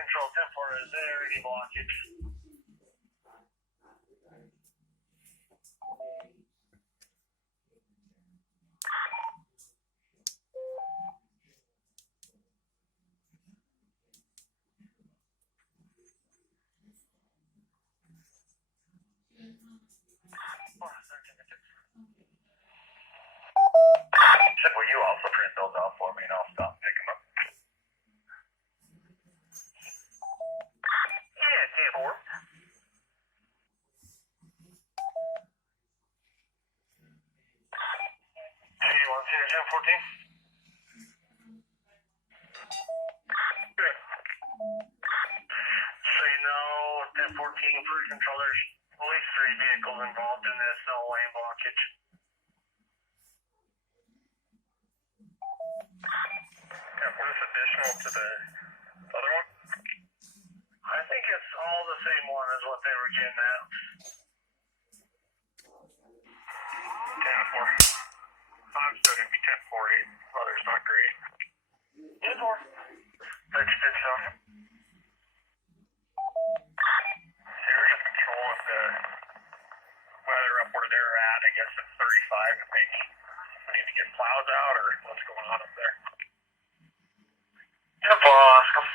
control 10-4, is there any blockage? Will you also print those out for me and I'll stop and pick them up? Yeah, 10-4. Hey, you want to see 10-14? Good. So you know, 10-14 cruise controllers, at least 3 vehicles involved in this, no lane blockage. What is additional to the other one? I think it's all the same one as what they were getting at. 10-4. I'm still going to be 10-40. Weather's not great. 10-4. That's good stuff. So you're just controlling the weather up where they're at. I guess it's 35 and maybe we need to get plows out or what's going on up there? 10-4, I'll ask them.